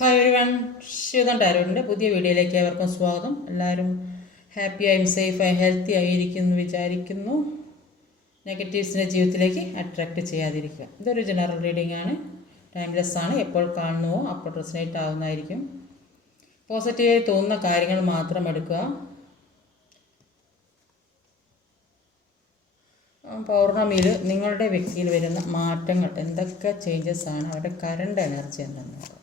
Hi every one, Shivadan ടാരോട്ടിൻ്റെ പുതിയ വീഡിയോയിലേക്ക് ഏവർക്കും സ്വാഗതം. എല്ലാവരും ഹാപ്പിയായും സേഫായും ഹെൽത്തി ആയിരിക്കുന്നു വിചാരിക്കുന്നു. നെഗറ്റീവ്സിൻ്റെ ജീവിതത്തിലേക്ക് അട്രാക്റ്റ് ചെയ്യാതിരിക്കുക. ഇതൊരു ജനറൽ റീഡിംഗ് ആണ്, ടൈംലെസ് ആണ്. എപ്പോൾ കാണുന്നുവോ അപ്പോൾ റെസനേറ്റ് ആകുന്നതായിരിക്കും. പോസിറ്റീവായി തോന്നുന്ന കാര്യങ്ങൾ മാത്രം എടുക്കുക. പൗർണമിയിൽ നിങ്ങളുടെ വ്യക്തിയിൽ വരുന്ന മാറ്റങ്ങൾ എന്തൊക്കെ ചേഞ്ചസ് ആണ്, അവരുടെ കറണ്ട് എനർജി എന്താണെന്ന് നോക്കാം.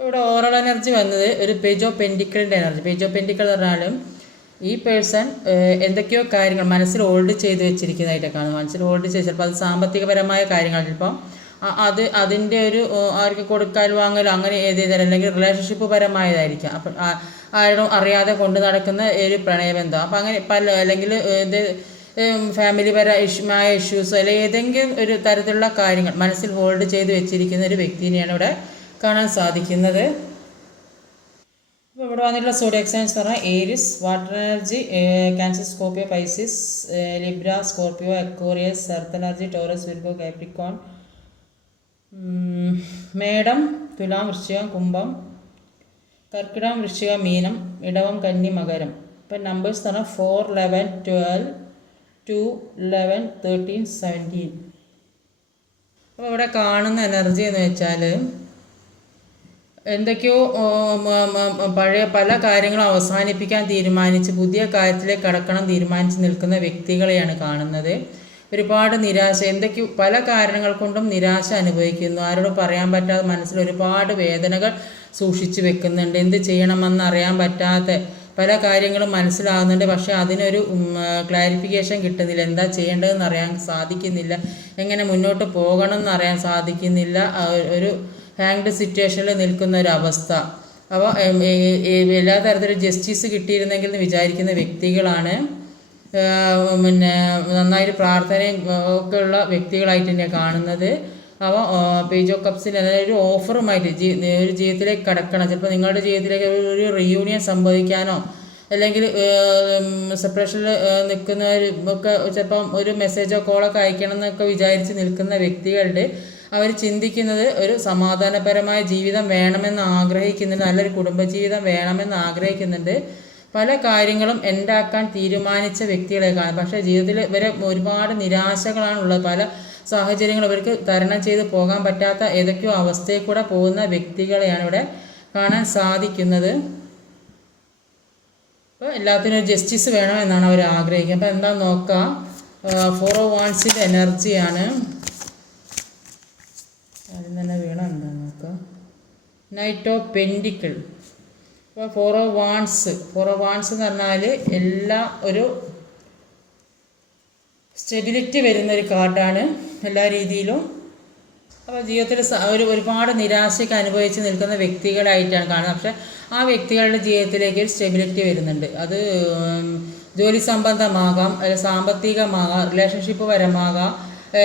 ഇവിടെ ഓറൽ എനർജി വന്നത് ഒരു പേജ് ഓഫ് പെൻറ്റിക്കിളിൻ്റെ എനർജി. പേജ് ഓഫ് പെൻറ്റിക്കിൾ എന്ന് പറഞ്ഞാലും ഈ പേഴ്സൺ എന്തൊക്കെയോ കാര്യങ്ങൾ മനസ്സിൽ ഹോൾഡ് ചെയ്ത് വെച്ചിരിക്കുന്നതായിട്ട് കാണും. മനസ്സിൽ ഹോൾഡ് ചെയ്ത് ചിലപ്പോൾ അത് സാമ്പത്തികപരമായ കാര്യങ്ങൾ, ചിലപ്പോൾ അതിൻ്റെ ഒരു ആർക്ക് കൊടുക്കാൻ വാങ്ങലോ അങ്ങനെ ഏതേതരം, അല്ലെങ്കിൽ റിലേഷൻഷിപ്പ് പരമായതായിരിക്കാം. അപ്പം ആരും അറിയാതെ കൊണ്ട് നടക്കുന്ന ഒരു പ്രണയബന്ധം. അപ്പം അങ്ങനെ അല്ലെങ്കിൽ ഇത് ഫാമിലി പരമായ ഇഷ്യൂസ് അല്ലെങ്കിൽ ഏതെങ്കിലും ഒരു തരത്തിലുള്ള കാര്യങ്ങൾ മനസ്സിൽ ഹോൾഡ് ചെയ്ത് വെച്ചിരിക്കുന്ന ഒരു വ്യക്തിനെയാണ് ഇവിടെ കാണാൻ സാധിക്കുന്നത്. അപ്പോൾ ഇവിടെ വന്നിട്ടുള്ള സോഡിയാക് സൈൻസ് എന്ന് പറഞ്ഞാൽ Aries, water energy, Cancer, Scorpio, Pisces, Libra, Scorpio, Aquarius, earth energy, Taurus, Virgo, Capricorn, മേടം, തുലാം, വൃശ്ചികം, കുംഭം, കർക്കിടകം, വൃശ്ചികം, മീനം, ഇടവം, കന്നി, മകരം. ഇപ്പം നമ്പേഴ്സ് എന്ന് പറഞ്ഞാൽ 4, 11, 12, 2, 11, 13, 17. അപ്പോൾ ഇവിടെ കാണുന്ന എനർജി എന്ന് വെച്ചാൽ എന്തൊക്കെയോ പഴയ പല കാര്യങ്ങളും അവസാനിപ്പിക്കാൻ തീരുമാനിച്ച് പുതിയ കാര്യത്തിലേക്ക് കടക്കണം തീരുമാനിച്ച് നിൽക്കുന്ന വ്യക്തികളെയാണ് കാണുന്നത്. ഒരുപാട് നിരാശ, എന്തൊക്കെയോ പല കാരണങ്ങൾ കൊണ്ടും നിരാശ അനുഭവിക്കുന്നു. ആരോടും പറയാൻ പറ്റാതെ മനസ്സിൽ ഒരുപാട് വേദനകൾ സൂക്ഷിച്ചു വെക്കുന്നുണ്ട്. എന്ത് ചെയ്യണമെന്ന് അറിയാൻ പറ്റാത്ത പല കാര്യങ്ങളും മനസ്സിലാകുന്നുണ്ട്. പക്ഷേ അതിനൊരു ക്ലാരിഫിക്കേഷൻ കിട്ടുന്നില്ല. എന്താ ചെയ്യേണ്ടതെന്ന് അറിയാൻ സാധിക്കുന്നില്ല. എങ്ങനെ മുന്നോട്ട് പോകണം എന്നറിയാൻ സാധിക്കുന്നില്ല. ഒരു ഹാങ്ഡ് സിറ്റുവേഷനിൽ നിൽക്കുന്ന ഒരു അവസ്ഥ. അപ്പോൾ എല്ലാ തരത്തിലും ജസ്റ്റിസ് കിട്ടിയിരുന്നെങ്കിൽ എന്ന് വിചാരിക്കുന്ന വ്യക്തികളാണ്. പിന്നെ നന്നായിട്ട് പ്രാർത്ഥനയും ഒക്കെ ഉള്ള വ്യക്തികളായിട്ട് തന്നെ കാണുന്നത്. അപ്പോൾ പേജ് ഓഫ് കപ്സിൽ ഒരു ഓഫറുമായിട്ട് ഒരു ജീവിതത്തിലേക്ക് കടക്കണം. ചിലപ്പോൾ നിങ്ങളുടെ ജീവിതത്തിലേക്ക് ഒരു റീയൂണിയൻ സംഭവിക്കാനോ അല്ലെങ്കിൽ സെപ്പറേഷനിൽ നിൽക്കുന്നവരൊക്കെ ചിലപ്പം ഒരു മെസ്സേജോ കോളൊക്കെ അയക്കണം എന്നൊക്കെ വിചാരിച്ച് നിൽക്കുന്ന വ്യക്തികളുടെ അവർ ചിന്തിക്കുന്നത് ഒരു സമാധാനപരമായ ജീവിതം വേണമെന്ന് ആഗ്രഹിക്കുന്നുണ്ട്. നല്ലൊരു കുടുംബജീവിതം വേണമെന്ന് ആഗ്രഹിക്കുന്നുണ്ട്. പല കാര്യങ്ങളും എൻഡാക്കാൻ തീരുമാനിച്ച വ്യക്തികളെ കാണും. പക്ഷേ ജീവിതത്തിൽ ഇവരെ ഒരുപാട് നിരാശകളാണുള്ളത്. പല സാഹചര്യങ്ങളും ഇവർക്ക് തരണം ചെയ്ത് പോകാൻ പറ്റാത്ത ഏതൊക്കെയോ അവസ്ഥയിൽ കൂടെ പോകുന്ന വ്യക്തികളെയാണ് ഇവിടെ കാണാൻ സാധിക്കുന്നത്. അപ്പോൾ എല്ലാത്തിനും ഒരു ജസ്റ്റിസ് വേണമെന്നാണ് അവർ ആഗ്രഹിക്കുന്നത്. അപ്പോൾ എന്താ നോക്കാം. 4 of Wands എനർജിയാണ്. അതിൽ തന്നെ വീണം എന്താണെന്ന് നോക്കാം. Knight of pentacle. അപ്പോൾ 4 of Wands എന്ന് പറഞ്ഞാൽ എല്ലാ ഒരു സ്റ്റെബിലിറ്റി വരുന്നൊരു കാർഡാണ് എല്ലാ രീതിയിലും. അപ്പോൾ ജീവിതത്തിൽ ഒരുപാട് നിരാശയ്ക്ക് അനുഭവിച്ച് നിൽക്കുന്ന വ്യക്തികളായിട്ടാണ് കാണുന്നത്. പക്ഷേ ആ വ്യക്തികളുടെ ജീവിതത്തിലേക്ക് ഒരു സ്റ്റെബിലിറ്റി വരുന്നുണ്ട്. അത് ജോലി സംബന്ധമാകാം, അല്ലെങ്കിൽ സാമ്പത്തികമാകാം, റിലേഷൻഷിപ്പ് പരമാകാം,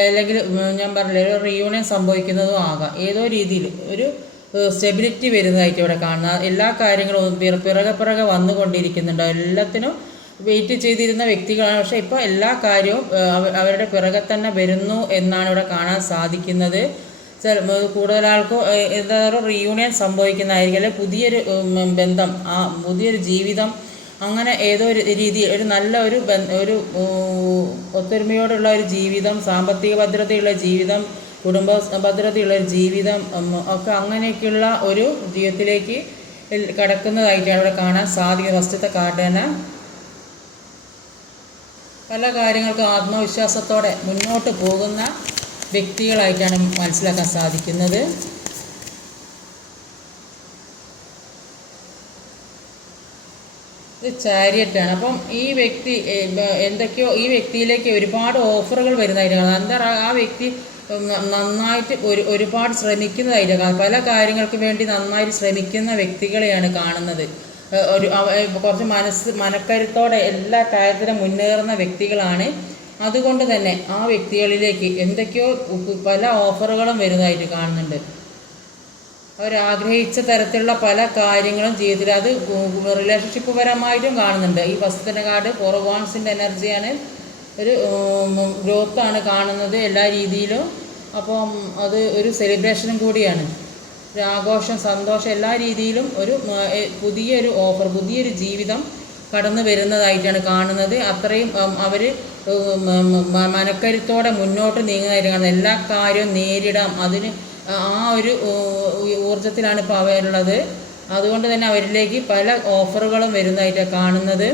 അല്ലെങ്കിൽ ഞാൻ പറഞ്ഞില്ലേ ഒരു റീയൂണിയൻ സംഭവിക്കുന്നതും ആകാം. ഏതോ രീതിയിൽ ഒരു സ്റ്റെബിലിറ്റി വരുന്നതായിട്ട് ഇവിടെ കാണുന്നത്. എല്ലാ കാര്യങ്ങളും പിറകെ വന്നുകൊണ്ടിരിക്കുന്നുണ്ട്. എല്ലാത്തിനും വെയിറ്റ് ചെയ്തിരുന്ന വ്യക്തികളാണ്. പക്ഷേ ഇപ്പോൾ എല്ലാ കാര്യവും അവരുടെ പിറകെ തന്നെ വരുന്നു എന്നാണ് ഇവിടെ കാണാൻ സാധിക്കുന്നത്. കൂടുതൽ ആൾക്കും എന്താ റീയൂണിയൻ സംഭവിക്കുന്നതായിരിക്കും, അല്ലെങ്കിൽ പുതിയൊരു ബന്ധം, പുതിയൊരു ജീവിതം, അങ്ങനെ ഏതോ ഒരു രീതി ഒരു നല്ല ഒരു ഒത്തൊരുമയോടുള്ള ഒരു ജീവിതം, സാമ്പത്തിക ഭദ്രതയുള്ള ജീവിതം, കുടുംബ ഭദ്രതയുള്ള ഒരു ജീവിതം ഒക്കെ അങ്ങനെയൊക്കെയുള്ള ഒരു ജീവിതത്തിലേക്ക് കടക്കുന്നതായിട്ടാണ് ഇവിടെ കാണാൻ സാധിക്കുന്നത്. ഫസ്റ്റത്തെ കാർഡ് തന്നെ പല കാര്യങ്ങൾക്കും ആത്മവിശ്വാസത്തോടെ മുന്നോട്ട് പോകുന്ന വ്യക്തികളായിട്ടാണ് മനസ്സിലാക്കാൻ സാധിക്കുന്നത്. ഇത് ചാരിയറ്റാണ്. അപ്പം ഈ വ്യക്തി എന്തൊക്കെയോ ഈ വ്യക്തിയിലേക്ക് ഒരുപാട് ഓഫറുകൾ വരുന്നതായിട്ടാണ്. എന്താ ആ വ്യക്തി നന്നായിട്ട് ഒരുപാട് ശ്രമിക്കുന്നതായിട്ട് പല കാര്യങ്ങൾക്ക് വേണ്ടി നന്നായിട്ട് ശ്രമിക്കുന്ന വ്യക്തികളെയാണ് കാണുന്നത്. കുറച്ച് മനക്കരുത്തോടെ എല്ലാ കാര്യത്തിലും മുന്നേറുന്ന വ്യക്തികളാണ്. അതുകൊണ്ട് തന്നെ ആ വ്യക്തികളിലേക്ക് എന്തൊക്കെയോ പല ഓഫറുകളും വരുന്നതായിട്ട് കാണുന്നുണ്ട്. അവരാഗ്രഹിച്ച തരത്തിലുള്ള പല കാര്യങ്ങളും ജീവിതത്തിൽ അത് റിലേഷൻഷിപ്പ് പരമായിട്ടും കാണുന്നുണ്ട്. ഈ ഫസ്റ്റത്തെ കാർഡ് ഫോർ വാൺസിൻ്റെ എനർജിയാണ്. ഒരു ഗ്രോത്താണ് കാണുന്നത് എല്ലാ രീതിയിലും. അപ്പം അത് ഒരു സെലിബ്രേഷനും കൂടിയാണ്. ഒരു ആഘോഷം, സന്തോഷം, എല്ലാ രീതിയിലും ഒരു പുതിയൊരു ഓഫർ, പുതിയൊരു ജീവിതം കടന്നു വരുന്നതായിട്ടാണ് കാണുന്നത്. അത്രയും അവർ മനക്കരുത്തോടെ മുന്നോട്ട് നീങ്ങുന്നതായിട്ട് കാണുന്നത്. എല്ലാ കാര്യവും നേരിടാം, അതിന് ആ ഒരു ഊർജത്തിലാണ് ഇപ്പോൾ അവരുള്ളത്. അതുകൊണ്ട് തന്നെ അവരിലേക്ക് പല ഓഫറുകളും വരുന്നതായിട്ടാണ് കാണുന്നത്.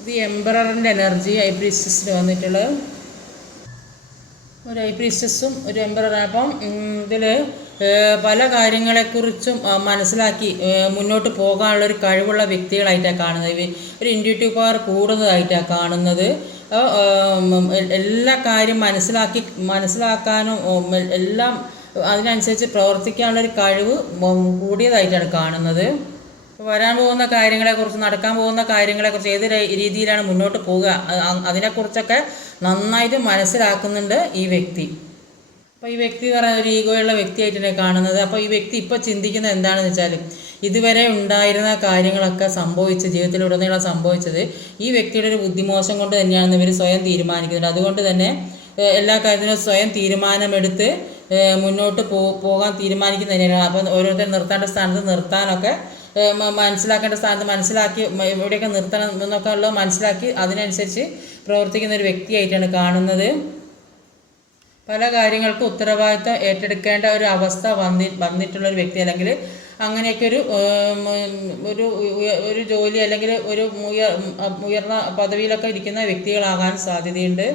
ഇത് എംപററിൻ്റെ എനർജി ഹൈ പ്രീസ്റ്റസിന് വന്നിട്ടുള്ളത്. ഒരു ഹൈ പ്രീസ്റ്റസും ഒരു എംപററാണ്. അപ്പം ഇതിൽ പല കാര്യങ്ങളെക്കുറിച്ചും മനസ്സിലാക്കി മുന്നോട്ട് പോകാനുള്ളൊരു കഴിവുള്ള വ്യക്തികളായിട്ടാണ് കാണുന്നത്. ഒരു ഇൻഡ്യൂട്ടീവ് പവർ കൂടുന്നതായിട്ടാണ് കാണുന്നത്. എല്ലാ കാര്യം മനസ്സിലാക്കാനും എല്ലാം അതിനനുസരിച്ച് പ്രവർത്തിക്കാനുള്ളൊരു കഴിവ് കൂടിയതായിട്ടാണ് കാണുന്നത്. വരാൻ പോകുന്ന കാര്യങ്ങളെക്കുറിച്ച്, നടക്കാൻ പോകുന്ന കാര്യങ്ങളെക്കുറിച്ച്, ഏത് രീതിയിലാണ് മുന്നോട്ട് പോവുക, അതിനെക്കുറിച്ചൊക്കെ നന്നായിട്ട് മനസ്സിലാക്കുന്നുണ്ട് ഈ വ്യക്തി. അപ്പോൾ ഈ വ്യക്തി എന്ന് പറയുന്നത് ഒരു ഈഗോയുള്ള വ്യക്തിയായിട്ടാണ് കാണുന്നത്. അപ്പോൾ ഈ വ്യക്തി ഇപ്പോൾ ചിന്തിക്കുന്നത് എന്താണെന്ന് വെച്ചാൽ, ഇതുവരെ ഉണ്ടായിരുന്ന കാര്യങ്ങളൊക്കെ ജീവിതത്തിലുടനീളം സംഭവിച്ചത് ഈ വ്യക്തിയുടെ ഒരു ബുദ്ധിമോശം കൊണ്ട് തന്നെയാണെന്ന് ഇവർ സ്വയം തീരുമാനിക്കുന്നുണ്ട്. അതുകൊണ്ട് തന്നെ എല്ലാ കാര്യത്തിലും സ്വയം തീരുമാനമെടുത്ത് മുന്നോട്ട് പോകാൻ തീരുമാനിക്കുന്നത് തന്നെയാണ്. അപ്പം ഓരോരുത്തർ നിർത്തേണ്ട സ്ഥാനത്ത് നിർത്താനൊക്കെ, മനസ്സിലാക്കേണ്ട സ്ഥാനത്ത് മനസ്സിലാക്കി, എവിടെയൊക്കെ നിർത്തണം എന്നൊക്കെ ഉള്ളത് മനസ്സിലാക്കി അതിനനുസരിച്ച് പ്രവർത്തിക്കുന്ന ഒരു വ്യക്തിയായിട്ടാണ് കാണുന്നത്. പല കാര്യങ്ങൾക്കും ഉത്തരവാദിത്തം ഏറ്റെടുക്കേണ്ട ഒരു അവസ്ഥ വന്നിട്ടുള്ളൊരു വ്യക്തി, അല്ലെങ്കിൽ അങ്ങനെയൊക്കെ ഒരു ജോലി അല്ലെങ്കിൽ ഒരു ഉയർന്ന പദവിയിലൊക്കെ ഇരിക്കുന്ന വ്യക്തികളാകാൻ സാധ്യതയുണ്ട്.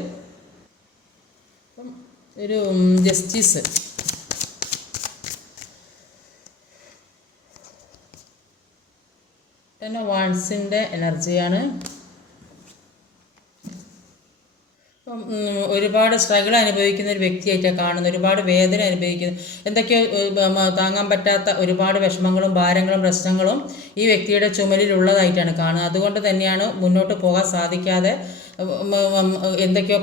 ഒരു ജസ്റ്റിസ്, തന്നെ വാൺസിൻ്റെ എനർജിയാണ്. അപ്പം ഒരുപാട് സ്ട്രഗിൾ അനുഭവിക്കുന്ന ഒരു വ്യക്തിയായിട്ടാണ് കാണുന്നത്. ഒരുപാട് വേദന അനുഭവിക്കുന്നു, എന്തൊക്കെയോ താങ്ങാൻ പറ്റാത്ത ഒരുപാട് വിഷമങ്ങളും ഭാരങ്ങളും പ്രശ്നങ്ങളും ഈ വ്യക്തിയുടെ ചുമലിലുള്ളതായിട്ടാണ് കാണുന്നത്. അതുകൊണ്ട് തന്നെയാണ് മുന്നോട്ട് പോകാൻ സാധിക്കാതെ എന്തൊക്കെയോ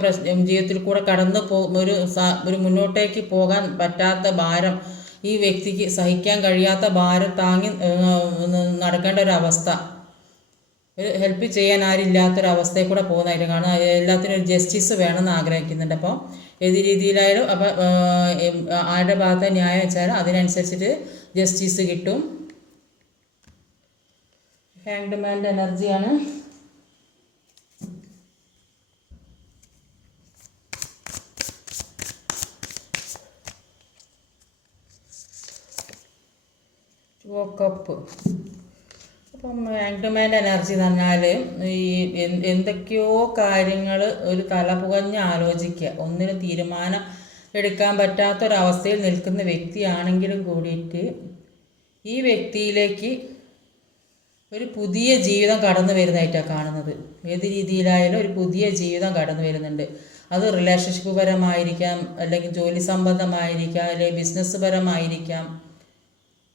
ജീവിതത്തിൽ കൂടെ കടന്നു ഒരു മുന്നോട്ടേക്ക് പോകാൻ പറ്റാത്ത ഭാരം, ഈ വ്യക്തിക്ക് സഹിക്കാൻ കഴിയാത്ത ഭാരം താങ്ങി നടക്കേണ്ട ഒരവസ്ഥ, ഒരു ഹെൽപ്പ് ചെയ്യാൻ ആരില്ലാത്തൊരവസ്ഥയിൽ കൂടെ പോകുന്നതായിട്ട് കാണാം. എല്ലാത്തിനും ഒരു ജസ്റ്റിസ് വേണമെന്ന് ആഗ്രഹിക്കുന്നുണ്ട്. അപ്പോൾ ഏത് രീതിയിലായാലും അപ്പം ആരുടെ ഭാഗത്തെ ന്യായം വെച്ചാലും അതിനനുസരിച്ചിട്ട് ജസ്റ്റിസ് കിട്ടും. ഹാങ്ഡ് മാൻ്റെ എനർജിയാണ്. വോക്കപ്പ്. അപ്പം ഹാങ്ഡ് എനർജി എന്ന് പറഞ്ഞാൽ ഈ എന്തൊക്കെയോ കാര്യങ്ങൾ ഒരു തലപുകഞ്ഞ് ആലോചിക്കുക, ഒന്നിനും തീരുമാനം എടുക്കാൻ പറ്റാത്തൊരവസ്ഥയിൽ നിൽക്കുന്ന വ്യക്തിയാണെങ്കിലും കൂടിയിട്ട് ഈ വ്യക്തിയിലേക്ക് ഒരു പുതിയ ജീവിതം കടന്നു വരുന്നതായിട്ടാണ് കാണുന്നത്. ഏത് രീതിയിലായാലും ഒരു പുതിയ ജീവിതം കടന്നു വരുന്നുണ്ട്. അത് റിലേഷൻഷിപ്പ് പരമായിരിക്കാം, അല്ലെങ്കിൽ ജോലി സംബന്ധമായിരിക്കാം, അല്ലെങ്കിൽ ബിസിനസ് പരമായിരിക്കാം,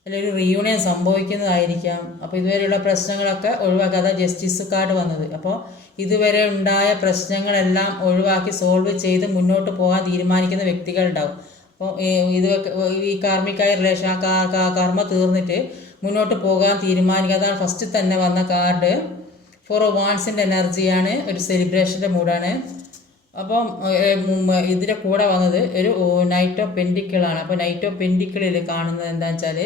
അല്ലെങ്കിൽ ഒരു റീയൂണിയൻ സംഭവിക്കുന്നതായിരിക്കാം. അപ്പോൾ ഇതുവരെയുള്ള പ്രശ്നങ്ങളൊക്കെ ഒഴിവാക്കാതെ ജസ്റ്റിസ് കാർഡ് വന്നത്. അപ്പോൾ ഇതുവരെ ഉണ്ടായ പ്രശ്നങ്ങളെല്ലാം ഒഴിവാക്കി സോൾവ് ചെയ്ത് മുന്നോട്ട് പോകാൻ തീരുമാനിക്കുന്ന വ്യക്തികളുണ്ടാവും. അപ്പോൾ ഈ കാർമ്മികമായ റിലേഷൻ, കർമ്മ തീർന്നിട്ട് മുന്നോട്ട് പോകാൻ തീരുമാനിക്കുക. അതാണ് ഫസ്റ്റ് തന്നെ വന്ന കാർഡ്. ഫോർ വാൺസിൻ്റെ എനർജിയാണ്, ഒരു സെലിബ്രേഷൻ്റെ മൂഡാണ്. അപ്പം ഇതിൻ്റെ കൂടെ വന്നത് ഒരു നൈറ്റ് ഓഫ് പെൻഡിക്കിളാണ്. അപ്പോൾ നൈറ്റ് ഓഫ് പെൻഡിക്കിളിൽ കാണുന്നത് എന്താണെന്ന് വെച്ചാൽ,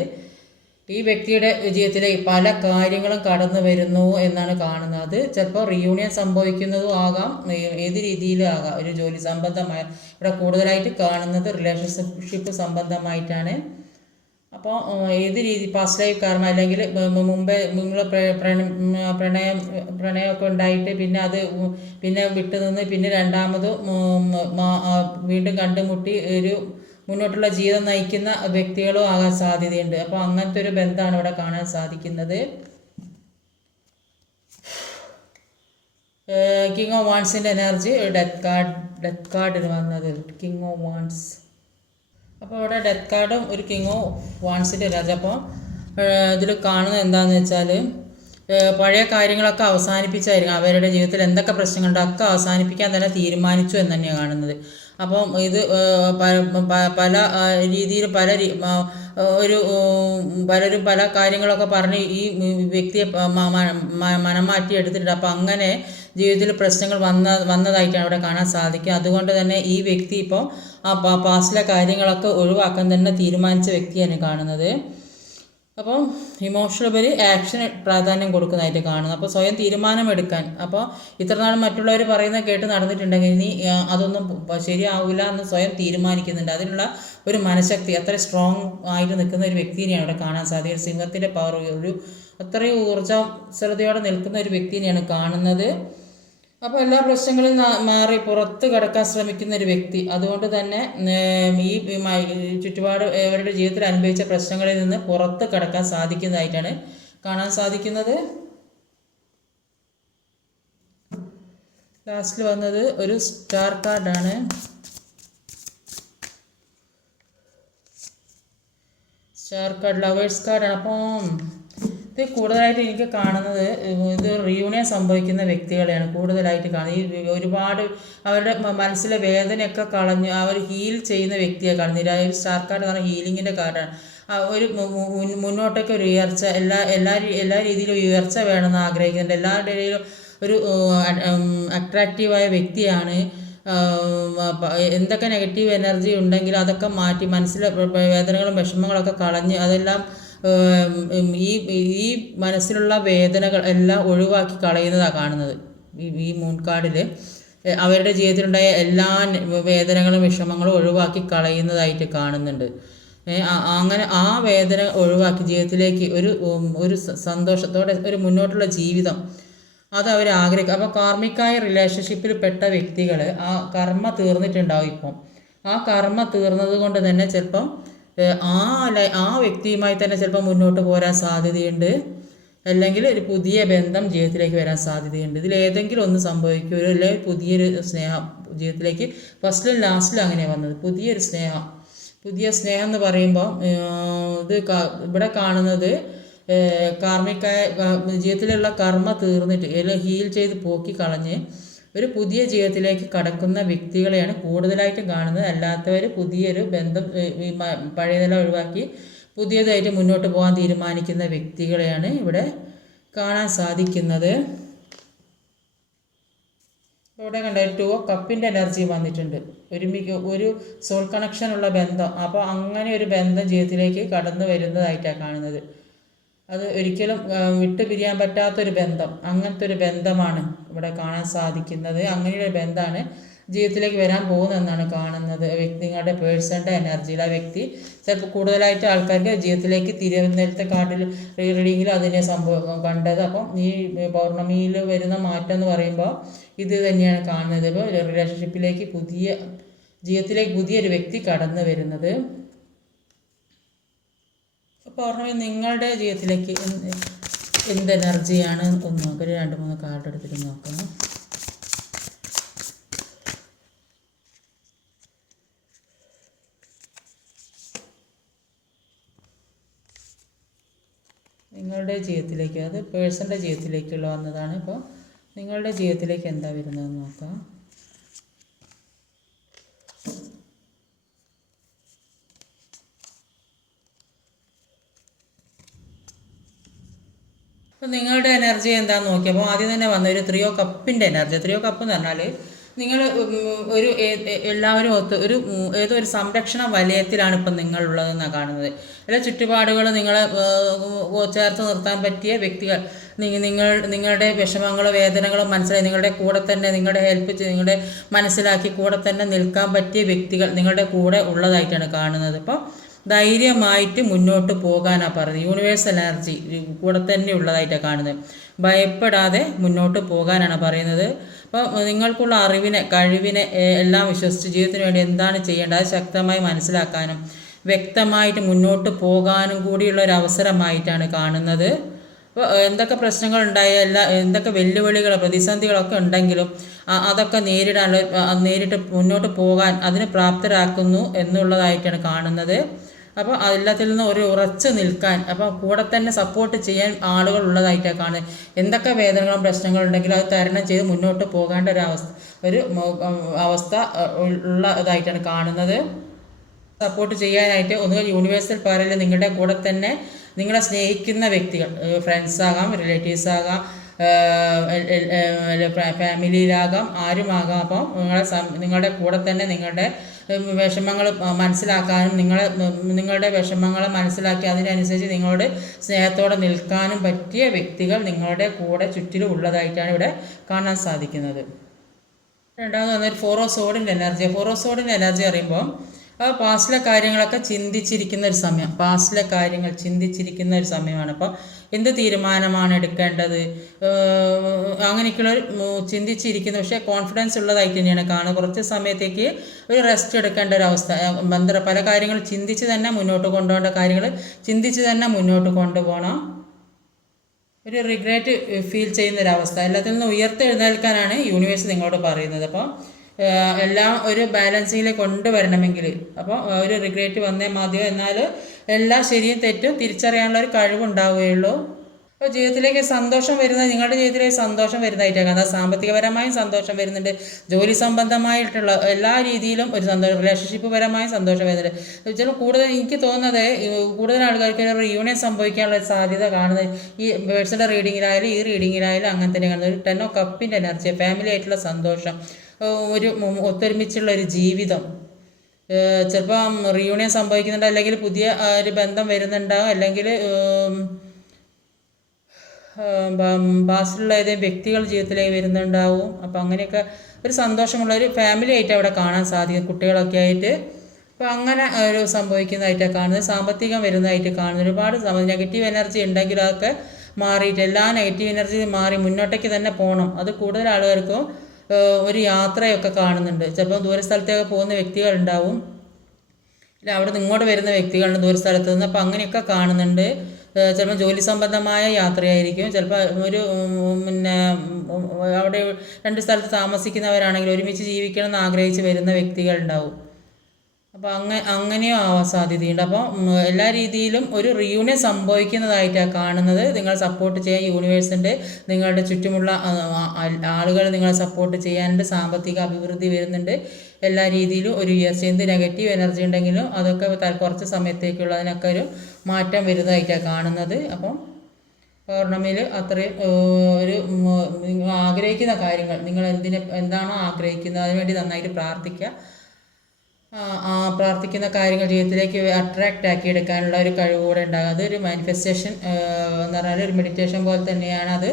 ഈ വ്യക്തിയുടെ ജീവിതത്തിലെ പല കാര്യങ്ങളും കടന്നു വരുന്നു എന്നാണ് കാണുന്നത്. അത് ചിലപ്പോൾ റീയൂണിയൻ സംഭവിക്കുന്നതും ആകാം, ഏത് രീതിയിലും ആകാം. ഒരു ജോലി സംബന്ധമായ, ഇവിടെ കൂടുതലായിട്ട് കാണുന്നത് റിലേഷൻഷിപ്പ് സംബന്ധമായിട്ടാണ്. അപ്പോൾ ഏത് രീതി പാസ്റ്റ് ലൈഫ് കർമ്മ, അല്ലെങ്കിൽ മുമ്പേ നിങ്ങൾ പ്രണയമൊക്കെ ഉണ്ടായിട്ട് പിന്നെ വിട്ടുനിന്ന് പിന്നെ രണ്ടാമത് വീണ്ടും കണ്ടുമുട്ടി ഒരു മുന്നോട്ടുള്ള ജീവിതം നയിക്കുന്ന വ്യക്തികളും ആകാൻ സാധ്യതയുണ്ട്. അപ്പോൾ അങ്ങനത്തെ ഒരു ബന്ധമാണ് ഇവിടെ കാണാൻ സാധിക്കുന്നത്. കിങ് ഓഫ് വാൺസിൻ്റെ എനർജി, ഡെത്ത് കാർഡിന് വന്നത് കിങ് ഓഫ് വാൺസ്. അപ്പോൾ ഇവിടെ ഡെത്ത് കാർഡും ഒരു കിങ് ഓഫ് വാൺസിൻ്റെ എനർജി. അപ്പോൾ ഇതിൽ കാണുന്നത് എന്താണെന്ന് വെച്ചാൽ പഴയ കാര്യങ്ങളൊക്കെ അവസാനിപ്പിച്ചായിരിക്കും. അവരുടെ ജീവിതത്തിൽ എന്തൊക്കെ പ്രശ്നങ്ങളുണ്ടോ ഒക്കെ അവസാനിപ്പിക്കാൻ തന്നെ തീരുമാനിച്ചു എന്ന് തന്നെയാണ് കാണുന്നത്. അപ്പം ഇത് പല രീതിയിൽ പലരും പല കാര്യങ്ങളൊക്കെ പറഞ്ഞ് ഈ വ്യക്തിയെ മനം മാറ്റി എടുത്തിട്ടുണ്ട്. അപ്പം അങ്ങനെ ജീവിതത്തിൽ പ്രശ്നങ്ങൾ വന്നതായിട്ടാണ് അവിടെ കാണാൻ സാധിക്കുക. അതുകൊണ്ട് തന്നെ ഈ വ്യക്തി ഇപ്പോൾ ആ പാസ്റ്റിലെ കാര്യങ്ങളൊക്കെ ഒഴിവാക്കാൻ തന്നെ തീരുമാനിച്ച വ്യക്തിയാണ് കാണുന്നത്. അപ്പോൾ ഇമോഷണൽ ആക്ഷന് പ്രാധാന്യം കൊടുക്കുന്നതായിട്ട് കാണുന്നു. അപ്പോൾ സ്വയം തീരുമാനമെടുക്കാൻ, അപ്പോൾ ഇത്രനാൾ മറ്റുള്ളവർ പറയുന്നത് കേട്ട് നടന്നിട്ടുണ്ടെങ്കിൽ ഇനി അതൊന്നും ശരിയാവില്ല എന്ന് സ്വയം തീരുമാനിക്കുന്നുണ്ട്. അതിനുള്ള ഒരു മനഃശക്തി, അത്ര സ്ട്രോങ് ആയിട്ട് നിൽക്കുന്ന ഒരു വ്യക്തിനെയാണ് അവിടെ കാണാൻ സാധിക്കുന്നത്. സിംഹത്തിൻ്റെ പവർ, അത്രയും ഊർജ്ജസ്വലതയോടെ നിൽക്കുന്ന ഒരു വ്യക്തിനെയാണ് കാണുന്നത്. അപ്പോൾ എല്ലാ പ്രശ്നങ്ങളിൽ മാറി പുറത്ത് കടക്കാൻ ശ്രമിക്കുന്ന ഒരു വ്യക്തി. അതുകൊണ്ട് തന്നെ ഈ ചുറ്റുപാട് അവരുടെ ജീവിതത്തിൽ അനുഭവിച്ച പ്രശ്നങ്ങളിൽ നിന്ന് പുറത്ത് കടക്കാൻ സാധിക്കുന്നതായിട്ടാണ് കാണാൻ സാധിക്കുന്നത്. ലാസ്റ്റിൽ വന്നത് ഒരു സ്റ്റാർ കാർഡാണ്. സ്റ്റാർ കാർഡ്, ലവേഴ്സ് കാർഡാണ്. അപ്പം ഇത് കൂടുതലായിട്ട് എനിക്ക് കാണുന്നത് ഇത് റീയൂണിയൻ സംഭവിക്കുന്ന വ്യക്തികളെയാണ് കൂടുതലായിട്ട് കാണുന്നത്. ഈ ഒരുപാട് അവരുടെ മനസ്സിലെ വേദനയൊക്കെ കളഞ്ഞ് അവർ ഹീൽ ചെയ്യുന്ന വ്യക്തിയെ കാണുന്നത്. ഒരു സ്റ്റാർ കാർഡ് എന്ന് പറഞ്ഞാൽ ഹീലിങ്ങിൻ്റെ കാർഡാണ്. ഒരു മുന്നോട്ടേക്ക് ഒരു ഉയർച്ച, എല്ലാ രീതിയിലും ഉയർച്ച വേണമെന്ന് ആഗ്രഹിക്കുന്നുണ്ട്. എല്ലാവരുടെ ഇടയിലും ഒരു അട്രാക്റ്റീവായ വ്യക്തിയാണ്. എന്തൊക്കെ നെഗറ്റീവ് എനർജി ഉണ്ടെങ്കിലും അതൊക്കെ മാറ്റി മനസ്സിലെ വേദനകളും വിഷമങ്ങളൊക്കെ കളഞ്ഞ് അതെല്ലാം ഈ മനസ്സിലുള്ള വേദനകൾ എല്ലാം ഒഴിവാക്കി കളയുന്നതാണ് കാണുന്നത്. ഈ മൂൺ കാർഡിൽ അവരുടെ ജീവിതത്തിലുണ്ടായ എല്ലാ വേദനകളും വിഷമങ്ങളും ഒഴിവാക്കി കളയുന്നതായിട്ട് കാണുന്നുണ്ട്. അങ്ങനെ ആ വേദന ഒഴിവാക്കി ജീവിതത്തിലേക്ക് ഒരു സന്തോഷത്തോടെ ഒരു മുന്നോട്ടുള്ള ജീവിതം അത് അവർ ആഗ്രഹിക്കും. അപ്പോൾ കാർമിക്കായ റിലേഷൻഷിപ്പിൽ പെട്ട വ്യക്തികൾ ആ കർമ്മ തീർന്നിട്ടുണ്ടാവും. ഇപ്പം ആ കർമ്മ തീർന്നത് കൊണ്ട് തന്നെ ചിലപ്പം ആ വ്യക്തിയുമായി തന്നെ ചിലപ്പോൾ മുന്നോട്ട് പോരാൻ സാധ്യതയുണ്ട്. അല്ലെങ്കിൽ ഒരു പുതിയ ബന്ധം ജീവിതത്തിലേക്ക് വരാൻ സാധ്യതയുണ്ട്. ഇതിലേതെങ്കിലും ഒന്ന് സംഭവിക്കും. അല്ലെങ്കിൽ പുതിയൊരു സ്നേഹം ജീവിതത്തിലേക്ക് ഫസ്റ്റിലും ലാസ്റ്റിലും അങ്ങനെ വന്നത് പുതിയ സ്നേഹം എന്ന് പറയുമ്പോൾ ഇവിടെ കാണുന്നത് കാർമികായ ജീവിതത്തിലുള്ള കർമ്മ തീർന്നിട്ട് എല്ലാം ഹീൽ ചെയ്ത് പോക്കി കളഞ്ഞ് ഒരു പുതിയ ജീവിതത്തിലേക്ക് കടക്കുന്ന വ്യക്തികളെയാണ് കൂടുതലായിട്ടും കാണുന്നത്. അല്ലാത്തവർ പുതിയൊരു ബന്ധം പഴയതെല്ലാം ഒഴിവാക്കി പുതിയതായിട്ട് മുന്നോട്ട് പോകാൻ തീരുമാനിക്കുന്ന വ്യക്തികളെയാണ് ഇവിടെ കാണാൻ സാധിക്കുന്നത്. ഇവിടെ കണ്ട 2 കപ്പിൻ്റെ എനർജി വന്നിട്ടുണ്ട്. ഒരു സോൾ കണക്ഷൻ ഉള്ള ബന്ധം. അപ്പോൾ അങ്ങനെ ഒരു ബന്ധം ജീവിതത്തിലേക്ക് കടന്നു വരുന്നതായിട്ടാണ് കാണുന്നത്. അത് ഒരിക്കലും വിട്ടുപിരിയാൻ പറ്റാത്തൊരു ബന്ധം, അങ്ങനത്തെ ഒരു ബന്ധമാണ് ഇവിടെ കാണാൻ സാധിക്കുന്നത്. അങ്ങനെയൊരു ബന്ധമാണ് ജീവിതത്തിലേക്ക് വരാൻ പോകുന്നതെന്നാണ് കാണുന്നത്. നിങ്ങളുടെ പേഴ്സണിൻ്റെ എനർജിയിൽ ആ വ്യക്തി ചിലപ്പോൾ കൂടുതലായിട്ട് ആൾക്കാർക്ക് ജീവിതത്തിലേക്ക് നേരത്തെ കാർഡിൽ റീഡിങ്ങിൽ അതിനെ കണ്ടത്. അപ്പം ഈ പൗർണമിയിൽ വരുന്ന മാറ്റം എന്ന് പറയുമ്പോൾ ഇത് തന്നെയാണ് കാണുന്നത്. ഇപ്പോൾ റിലേഷൻഷിപ്പിലേക്ക് ജീവിതത്തിലേക്ക് പുതിയൊരു വ്യക്തി കടന്നു വരുന്നത്. പൗർണമി നിങ്ങളുടെ ജീവിതത്തിലേക്ക് എന്ത് എനർജിയാണ് ഒന്ന് നോക്കാം. 2-3 കാർഡ് എടുത്തിട്ട് നോക്കാം. നിങ്ങളുടെ ജീവിതത്തിലേക്ക്, അത് പേഴ്സൻ്റെ ജീവിതത്തിലേക്കുള്ള വന്നതാണ്. ഇപ്പോൾ നിങ്ങളുടെ ജീവിതത്തിലേക്ക് എന്താ വരുന്നതെന്ന് നോക്കാം. അപ്പോൾ നിങ്ങളുടെ എനർജി എന്താണെന്ന് നോക്കിയപ്പോൾ ആദ്യം തന്നെ വന്ന ഒരു 3 കപ്പിൻ്റെ എനർജി. 3 കപ്പ് എന്ന് പറഞ്ഞാൽ നിങ്ങൾ എല്ലാവരും ഏതോ ഒരു സംരക്ഷണ വലയത്തിലാണ് ഇപ്പം നിങ്ങളുള്ളതെന്നാണ് കാണുന്നത്. എല്ലാ ചുറ്റുപാടുകൾ നിങ്ങളെ ചേർത്ത് നിർത്താൻ പറ്റിയ വ്യക്തികൾ, നിങ്ങളുടെ വിഷമങ്ങളോ വേദനകളോ മനസ്സിലായി നിങ്ങളുടെ കൂടെ തന്നെ നിങ്ങളുടെ നിങ്ങളുടെ മനസ്സിലാക്കി കൂടെ തന്നെ നിൽക്കാൻ പറ്റിയ വ്യക്തികൾ നിങ്ങളുടെ കൂടെ ഉള്ളതായിട്ടാണ് കാണുന്നത്. അപ്പോൾ ധൈര്യമായിട്ട് മുന്നോട്ട് പോകാനാണ് പറയുന്നത്. യൂണിവേഴ്സൽ എനർജി കൂടെ തന്നെ ഉള്ളതായിട്ടാണ് കാണുന്നത്. ഭയപ്പെടാതെ മുന്നോട്ട് പോകാനാണ് പറയുന്നത്. അപ്പോൾ നിങ്ങൾക്കുള്ള കഴിവിനെ എല്ലാം വിശ്വസിച്ച് ജീവിതത്തിന് വേണ്ടി എന്താണ് ചെയ്യേണ്ടത് അത് ശക്തമായി മനസ്സിലാക്കാനും വ്യക്തമായിട്ട് മുന്നോട്ട് പോകാനും കൂടിയുള്ള ഒരു അവസരമായിട്ടാണ് കാണുന്നത്. അപ്പോൾ എന്തൊക്കെ പ്രശ്നങ്ങൾ ഉണ്ടായാൽ എന്തൊക്കെ വെല്ലുവിളികൾ പ്രതിസന്ധികളൊക്കെ ഉണ്ടെങ്കിലും അതൊക്കെ നേരിട്ട് മുന്നോട്ട് പോകാൻ അതിന് പ്രാപ്തരാക്കുന്നു എന്നുള്ളതായിട്ടാണ് കാണുന്നത്. അപ്പോൾ എല്ലാത്തിൽ നിന്നും ഒരു ഉറച്ച് നിൽക്കാൻ, അപ്പോൾ കൂടെ തന്നെ സപ്പോർട്ട് ചെയ്യാൻ ആളുകൾ ഉള്ളതായിട്ടാണ് കാണുന്നത്. എന്തൊക്കെ വേദനകളും പ്രശ്നങ്ങളും ഉണ്ടെങ്കിലും അത് തരണം ചെയ്ത് മുന്നോട്ട് പോകേണ്ട ഒരു അവസ്ഥ ഉള്ളതായിട്ടാണ് കാണുന്നത്. സപ്പോർട്ട് ചെയ്യാനായിട്ട് ഒന്നുകിൽ യൂണിവേഴ്സൽ പവറിൽ നിങ്ങളുടെ കൂടെ തന്നെ നിങ്ങളെ സ്നേഹിക്കുന്ന വ്യക്തികൾ, ഫ്രണ്ട്സ് ആകാം, റിലേറ്റീവ്സ് ആകാം, ഫാമിലിയിലാകാം, ആരുമാകാം. അപ്പോൾ നിങ്ങളുടെ കൂടെ തന്നെ നിങ്ങളുടെ വിഷമങ്ങൾ മനസ്സിലാക്കാനും നിങ്ങളുടെ വിഷമങ്ങളെ മനസ്സിലാക്കി അതിനനുസരിച്ച് നിങ്ങളോട് സ്നേഹത്തോടെ നിൽക്കാനും പറ്റിയ വ്യക്തികൾ നിങ്ങളുടെ കൂടെ ചുറ്റിലും ഉള്ളതായിട്ടാണ് ഇവിടെ കാണാൻ സാധിക്കുന്നത്. രണ്ടാമത് വന്നൊരു 4 ഓഫ് സോഡിൻ്റെ എനർജി. 4 ഓഫ് സോഡിൻ്റെ എനർജി അറിയുമ്പോൾ പാസ്റ്റിലെ കാര്യങ്ങളൊക്കെ ചിന്തിച്ചിരിക്കുന്ന ഒരു സമയം, പാസ്റ്റിലെ കാര്യങ്ങൾ ചിന്തിച്ചിരിക്കുന്ന ഒരു സമയമാണ്. അപ്പോൾ എന്ത് തീരുമാനമാണ് എടുക്കേണ്ടത് അങ്ങനെയൊക്കെയുള്ള ചിന്തിച്ചിരിക്കുന്നു. പക്ഷേ കോൺഫിഡൻസ് ഉള്ളതായിട്ട് തന്നെയാണ് കാണുന്നത്. കുറച്ച് സമയത്തേക്ക് ഒരു റെസ്റ്റ് എടുക്കേണ്ട ഒരു അവസ്ഥ, പല കാര്യങ്ങൾ ചിന്തിച്ച് തന്നെ മുന്നോട്ട് കൊണ്ടുപോകേണ്ട കാര്യങ്ങൾ ചിന്തിച്ച് തന്നെ മുന്നോട്ട് കൊണ്ടുപോകണം. ഒരു റിഗ്രറ്റ് ഫീൽ ചെയ്യുന്നൊരവസ്ഥ, എല്ലാത്തിൽ നിന്നും ഉയർത്തെഴുന്നേൽക്കാനാണ് യൂണിവേഴ്സ് നിങ്ങളോട് പറയുന്നത്. അപ്പോൾ എല്ലാം ഒരു ബാലൻസിങ്ങിലേക്ക് കൊണ്ടുവരണമെങ്കിൽ അപ്പോൾ ഒരു റിഗ്രറ്റ് വന്നേ മതിയോ, എന്നാൽ എല്ലാം ശരിയും തെറ്റും തിരിച്ചറിയാനുള്ള ഒരു കഴിവുണ്ടാവുകയുള്ളൂ. അപ്പോൾ ജീവിതത്തിലേക്ക് സന്തോഷം വരുന്നത്, നിങ്ങളുടെ ജീവിതത്തിലേക്ക് സന്തോഷം വരുന്നതായിട്ടാണ് കാണുന്നത്. സാമ്പത്തികപരമായും സന്തോഷം വരുന്നുണ്ട്, ജോലി സംബന്ധമായിട്ടുള്ള എല്ലാ രീതിയിലും ഒരു സന്തോഷം, റിലേഷൻഷിപ്പ് പരമായും സന്തോഷം വരുന്നുണ്ട്. ചില കൂടുതൽ എനിക്ക് തോന്നുന്നത് കൂടുതൽ ആൾക്കാർക്ക് ഒരു റിയൂണിയൻ സംഭവിക്കാനുള്ള സാധ്യത കാണുന്നത് ഈ പേഴ്സണൽ റീഡിങ്ങിലായാലും ഈ റീഡിങ്ങിലായാലും അങ്ങനെ തന്നെ കാണുന്നത്. ഒരു 10 ഓഫ് കപ്പിൻ്റെ എനർജി, ഫാമിലി ആയിട്ടുള്ള സന്തോഷം, ഒരു ഒത്തൊരുമിച്ചുള്ള ഒരു ജീവിതം, ചിലപ്പോൾ റിയൂണിയൻ സംഭവിക്കുന്നുണ്ട്, അല്ലെങ്കിൽ പുതിയ ഒരു ബന്ധം വരുന്നുണ്ടാകും, അല്ലെങ്കിൽ പാസ്റ്റിലുള്ള ഏതെങ്കിലും വ്യക്തികൾ ജീവിതത്തിലേക്ക് വരുന്നുണ്ടാവും. അപ്പോൾ അങ്ങനെയൊക്കെ ഒരു സന്തോഷമുള്ള ഒരു ഫാമിലി ആയിട്ട് അവിടെ കാണാൻ സാധിക്കും, കുട്ടികളൊക്കെ ആയിട്ട്. അപ്പോൾ അങ്ങനെ ഒരു സംഭവിക്കുന്നതായിട്ടാണ് കാണുന്നത്. സാമ്പത്തികം വരുന്നതായിട്ട് കാണുന്നത്. ഒരുപാട് നെഗറ്റീവ് എനർജി ഉണ്ടെങ്കിൽ അതൊക്കെ മാറിയിട്ട് എല്ലാ നെഗറ്റീവ് എനർജി മാറി മുന്നോട്ടേക്ക് തന്നെ പോകണം. അത് കൂടുതൽ ആളുകൾക്കും ഒരു യാത്രയൊക്കെ കാണുന്നുണ്ട്. ചിലപ്പോൾ ദൂരസ്ഥലത്തേക്ക് പോകുന്ന വ്യക്തികളുണ്ടാവും, ഇല്ല അവിടെ നിന്ന് ഇങ്ങോട്ട് വരുന്ന വ്യക്തികളുണ്ട് ദൂരസ്ഥലത്ത് നിന്ന്. അപ്പോൾ അങ്ങനെയൊക്കെ കാണുന്നുണ്ട്. ചിലപ്പോൾ ജോലി സംബന്ധമായ യാത്രയായിരിക്കും, ചിലപ്പോൾ ഒരു അവിടെ 2 സ്ഥലത്ത് താമസിക്കുന്നവരാണെങ്കിൽ ഒരുമിച്ച് ജീവിക്കണം എന്ന് ആഗ്രഹിച്ച് വരുന്ന വ്യക്തികളുണ്ടാവും. അപ്പോൾ അങ്ങനെയും ആവാൻ സാധ്യതയുണ്ട്. അപ്പോൾ എല്ലാ രീതിയിലും ഒരു റിയൂണിയൻ സംഭവിക്കുന്നതായിട്ടാണ് കാണുന്നത്. നിങ്ങൾ സപ്പോർട്ട് ചെയ്യാൻ യൂണിവേഴ്സിൻ്റെ നിങ്ങളുടെ ചുറ്റുമുള്ള ആളുകൾ നിങ്ങളെ സപ്പോർട്ട് ചെയ്യാനുണ്ട്. സാമ്പത്തിക അഭിവൃദ്ധി വരുന്നുണ്ട്. എല്ലാ രീതിയിലും ഒരു ഉയർച്ച, എന്ത് നെഗറ്റീവ് എനർജി ഉണ്ടെങ്കിലും അതൊക്കെ കുറച്ച് സമയത്തേക്കുള്ളതിനൊക്കെ ഒരു മാറ്റം വരുന്നതായിട്ടാണ് കാണുന്നത്. അപ്പം പൗർണമിയിൽ അത്രയും ഒരു നിങ്ങൾ ആഗ്രഹിക്കുന്ന കാര്യങ്ങൾ, നിങ്ങൾ എന്താണോ ആഗ്രഹിക്കുന്നത് അതിനുവേണ്ടി നന്നായിട്ട് പ്രാർത്ഥിക്കുക. പ്രാർത്ഥിക്കുന്ന കാര്യങ്ങൾ ജീവിതത്തിലേക്ക് അട്രാക്റ്റ് ആക്കി എടുക്കാനുള്ള ഒരു കഴിവ് കൂടെ ഉണ്ടാകും. അതൊരു മാനിഫെസ്റ്റേഷൻ എന്ന് പറഞ്ഞാൽ ഒരു മെഡിറ്റേഷൻ പോലെ തന്നെയാണ്. അത്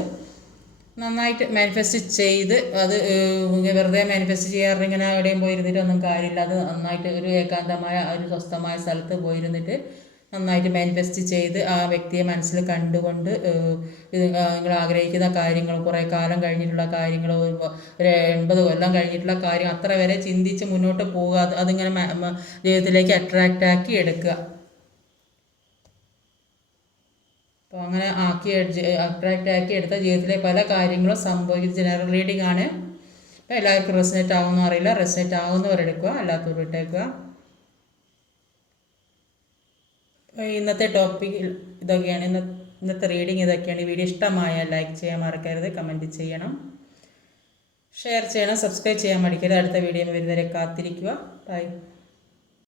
നന്നായിട്ട് മാനിഫെസ്റ്റ് ചെയ്ത്, അത് വെറുതെ മാനിഫെസ്റ്റ് ചെയ്യാറ് ഇങ്ങനെ എവിടെയും പോയിരുന്നിട്ട് ഒന്നും കാര്യമില്ല. അത് നന്നായിട്ട് ഒരു ഏകാന്തമായ ഒരു സ്വസ്ഥമായ സ്ഥലത്ത് പോയിരുന്നിട്ട് നന്നായിട്ട് മാനിഫെസ്റ്റ് ചെയ്ത് ആ വ്യക്തിയെ മനസ്സിൽ കണ്ടുകൊണ്ട് നിങ്ങൾ ആഗ്രഹിക്കുന്ന കാര്യങ്ങൾ, കുറേ കാലം കഴിഞ്ഞിട്ടുള്ള കാര്യങ്ങൾ, ഒരു 80 കൊല്ലം കഴിഞ്ഞിട്ടുള്ള കാര്യം അത്ര വരെ ചിന്തിച്ച് മുന്നോട്ട് പോവുക. അതിങ്ങനെ ജീവിതത്തിലേക്ക് അട്രാക്റ്റ് ആക്കി എടുക്കുക. അപ്പോൾ അങ്ങനെ അട്രാക്റ്റ് ആക്കി എടുത്ത ജീവിതത്തിലെ പല കാര്യങ്ങളും സംഭവിക്കുന്ന ജനറൽ റീഡിംഗ് ആണ്. അപ്പോൾ എല്ലാവർക്കും റെസനേറ്റ് ആകുമെന്ന് അറിയില്ല. റെസനേറ്റ് ആകുന്നവരെടുക്കുക, അല്ലാത്തവർ വിട്ടേക്കുക. ഇന്നത്തെ ടോപ്പിക് ഇതൊക്കെയാണ്, ഇന്നത്തെ റീഡിങ് ഇതൊക്കെയാണ്. ഈ വീഡിയോ ഇഷ്ടമായാൽ ലൈക്ക് ചെയ്യാൻ മറക്കരുത്, കമൻറ്റ് ചെയ്യണം, ഷെയർ ചെയ്യണം, സബ്സ്ക്രൈബ് ചെയ്യാൻ മടിക്കരുത്. അടുത്ത വീഡിയോ വരുന്നവരെ കാത്തിരിക്കുക. ബൈ.